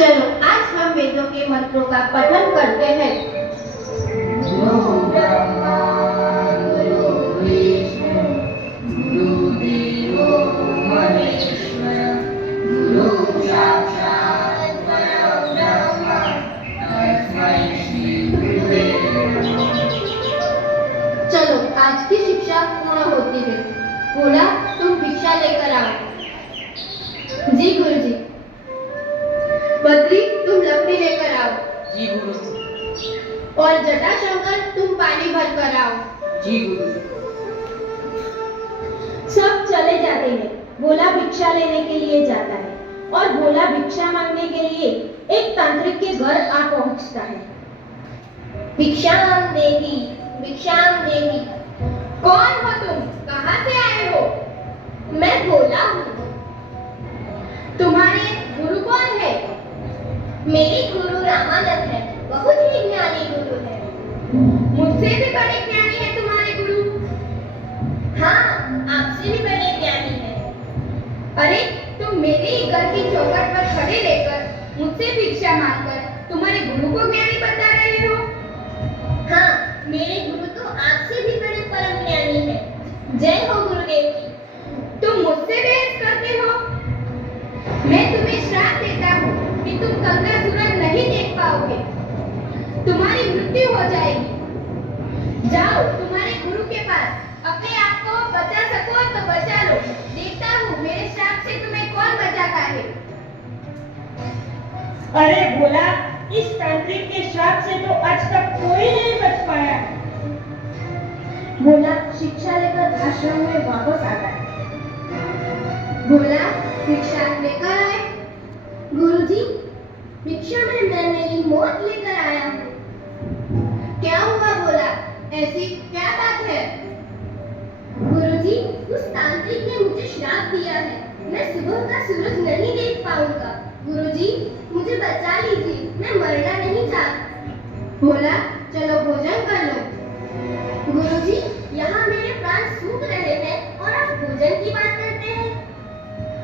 चलो आज हम वेदों के मंत्रों का पठन करते हैं। गुरु ब्रह्मा गुरु विष्णु गुरुदेवो महेश्वर गुरु साक्षात् परब्रह्म तस्मै श्री गुरुवे नमः। चलो आज की शिक्षा पूर्ण होती है। भोला तुम भिक्षा लेकर आओ। जी गुरुजी। बद्री तुम लकड़ी लेकर आओ। जी गुरु। और जटाशंकर तुम पानी भर कर आओ। जी गुरु। सब चले जाते हैं। भोला भिक्षा लेने के लिए जाता है और भोला भिक्षा मांगने के लिए एक तांत्रिक के घर आ पहुंचता है। भिक्षाम देही, भिक्षाम देही। कौन हो तुम? कहाँ से आए हो? मैं भोला हूँ। तुम्हारे गुरु कौन है? मेरे गुरु रामानंद है, बहुत ही ज्ञानी गुरु है। मुझसे भी बड़े ज्ञानी है तुम्हारे गुरु? हाँ, आपसे भी बड़े ज्ञानी है। अरे तुम मेरे ही घर की चौखट पर खड़े लेकर मुझसे भिक्षा मांगकर तुम्हारे गुरु को ज्ञानी बता रहे हो? हाँ, मेरे गुरु तो आपसे भी बड़े परम ज्ञानी है। जय हो गुरुदेव की। तुम मुझसे बहस करते हो? मैं तुम्हें श्राप देता हूँ कि तुम कल का सूरज नहीं देख पाओगे। तुम्हारी मृत्यु हो जाएगी। जाओ तुम्हारे गुरु के पास, अपने आप को बचा सको तो बचा लो। देखता हूँ मेरे श्राप से तुम्हें कौन बचाता है। अरे भोला, इस तांत्रिक के श्राप से तो आज तक कोई नहीं बच पाया। भोला शिक्षा लेकर आश्रम में वापस आता है। भोला भिक्षा लेकर आए। गुरुजी, भिक्षा में मैं मेरी मौत लेकर आया हूँ। क्या हुआ भोला? ऐसी क्या बात है? गुरुजी, उस तांत्रिक ने मुझे श्राप दिया है। मैं सुबह का सूरज नहीं देख पाऊंगा। गुरुजी, मुझे बचा लीजिए, मैं मरना नहीं चाहता। भोला, चलो भोजन कर लो। गुरुजी, यहाँ मेरे प्राण सूख रहे हैं और आप भोजन की बात करते हैं।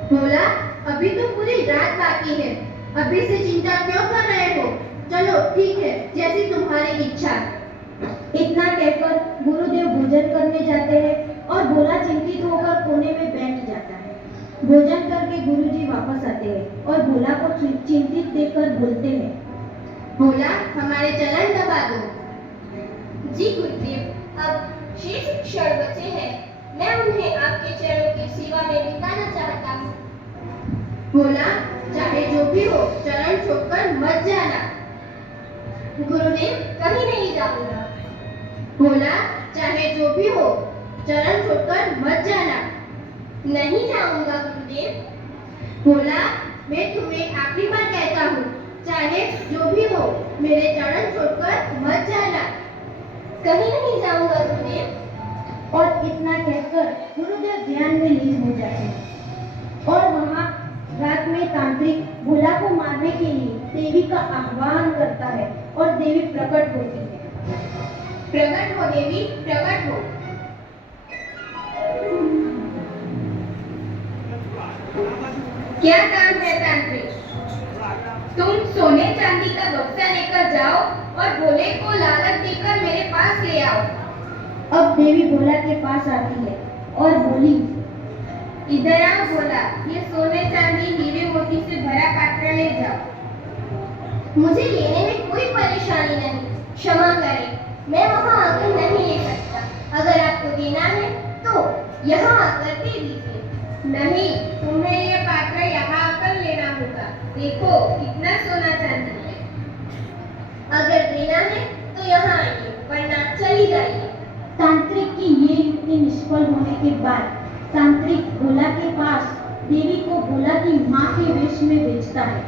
भोला, अभी तो पूरी रात बाकी है। अभी से चिंता क्यों कर रहे हो? चलो ठीक है, जैसी तुम्हारी इच्छा। इतना कहकर गुरुदेव भोजन करने जाते हैं और भोला चिंतित होकर कोने में बैठ जाता है। भोजन करके गुरुजी वापस आते हैं और भोला को चिंतित देखकर बोलते हैं, भोला, हमारे चरण दबा दो। जी गुरुदेव, अब शेष क्षण बचे हैं। मैं उन्हें आपके चरणों की सेवा में बिताना चाहता हूँ। भोला, चाहे जो भी हो, चरण छोड़कर मत जाना। गुरुदेव, कहीं नहीं जाऊंगा। भोला, चाहे जो भी हो, चरण छोड़कर मत जाना। नहीं जाऊंगा गुरुदेव। भोला, मैं तुम्हें आखिरी बार कहता हूँ, चाहे जो भी हो, मेरे चरण छोड़कर मत जाना। कहीं नहीं जाऊंगा गुरुदेव। और इतना कहकर गुरुदेव ध्यान में लीन हो जाते हैं। और वहाँ रात में तांत्रिक भोला को मारने के लिए देवी का आह्वान करता है और देवी प्रकट होती है। प्रकट हो देवी, प्रकट हो। क्या काम है तांत्रिक? तुम सोने चांदी का बक्सा लेकर जाओ और भोले को लालच देकर मेरे पास ले आओ। अब देवी भोला के पास आती है और बोली, इधर आओ भोला, ये सोने चांदी हीरे मोती से भरा पात्र ले जाओ। मुझे लेने में कोई परेशानी नहीं, क्षमा करें, मैं वहाँ आकर नहीं ले सकता। अगर आपको देना है तो यहाँ आकर दे दीजिए। नहीं, तुम्हें ये पात्र यहाँ आकर लेना होगा। देखो कितना सोना चांदी है। अगर देना है तो यहाँ आइए, वरना चली जाइए। तांत्रिक की ये युक्ति निष्फल होने के बाद तांत्रिक भोला के पास देवी को भोला की माँ के वेश में भेजता है।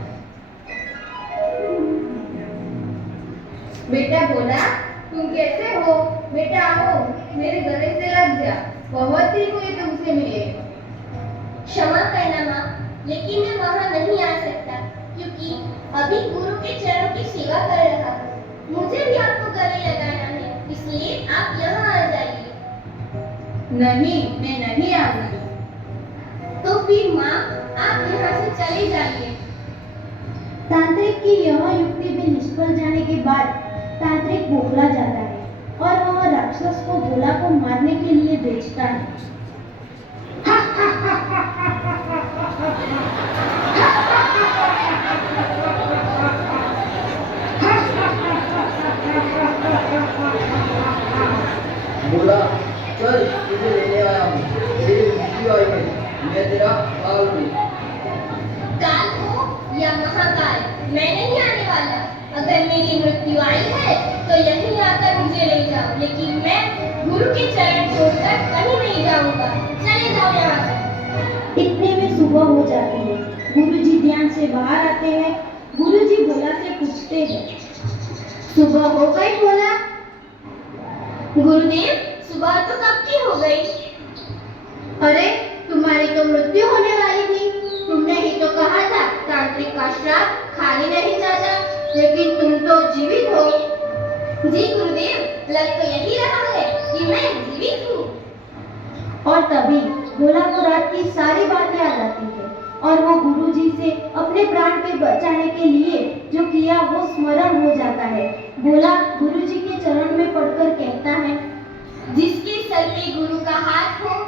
बेटा भोला, तुम कैसे हो? बेटा आओ, मेरे गले से लग जा। बहुत दिन हुए तुमसे मिले। क्षमा करना माँ, लेकिन मैं वहाँ नहीं आ सकता क्योंकि अभी गुरु के चरणों की सेवा कर रहा हूँ। मुझे भी आपको गले लगाना है, इसलिए आप यहाँ आ जाइए। नहीं, मैं नहीं आऊंगी। तो फिर माँ, आप यहाँ से चले जाइए। तांत्रिक की यह युक्ति भी निष्फल जाने के बाद तांत्रिक बौखला जाता है और वह राक्षस को भोला को मारने के लिए भेजता है। बोला चल तुझे लेने आया हूँ, मेरी मृत्यु आई है, मैं तेरा काल हूँ। काल हो या महाकाल, मैं नहीं आने वाला। अगर मेरी मृत्यु आई है तो यहीं आकर मुझे ले जाओ, लेकिन मैं गुरु के चरण छोड़कर कहीं नहीं जाऊंगा। चले जाओ यहाँ से। इतने में सुबह हो जाती है। गुरुजी ध्यान से बाहर आते हैं। गुरुजी भोला से पूछते हैं, सुबह हो गई भोला? गुरुदेव, सुबह तो कब की हो गई। अरे तुम्हारी तो मृत्यु होने वाली थी। तुमने ही तो कहा था तांत्रिक का श्राप खाली नहीं जाता, लेकिन तुम तो जीवित हो। जी गुरुदेव, लग तो यही रहा है कि मैं जीवित हूँ। और तभी भोला को रात की सारी बातें याद आती है और वो गुरुजी से अपने प्राण के बचाने के लिए जो किया वो स्मरण हो जाता है। भोला गुरुजी के चरण में पड़कर कहता है, जिसके सर पे गुरु का हाथ हो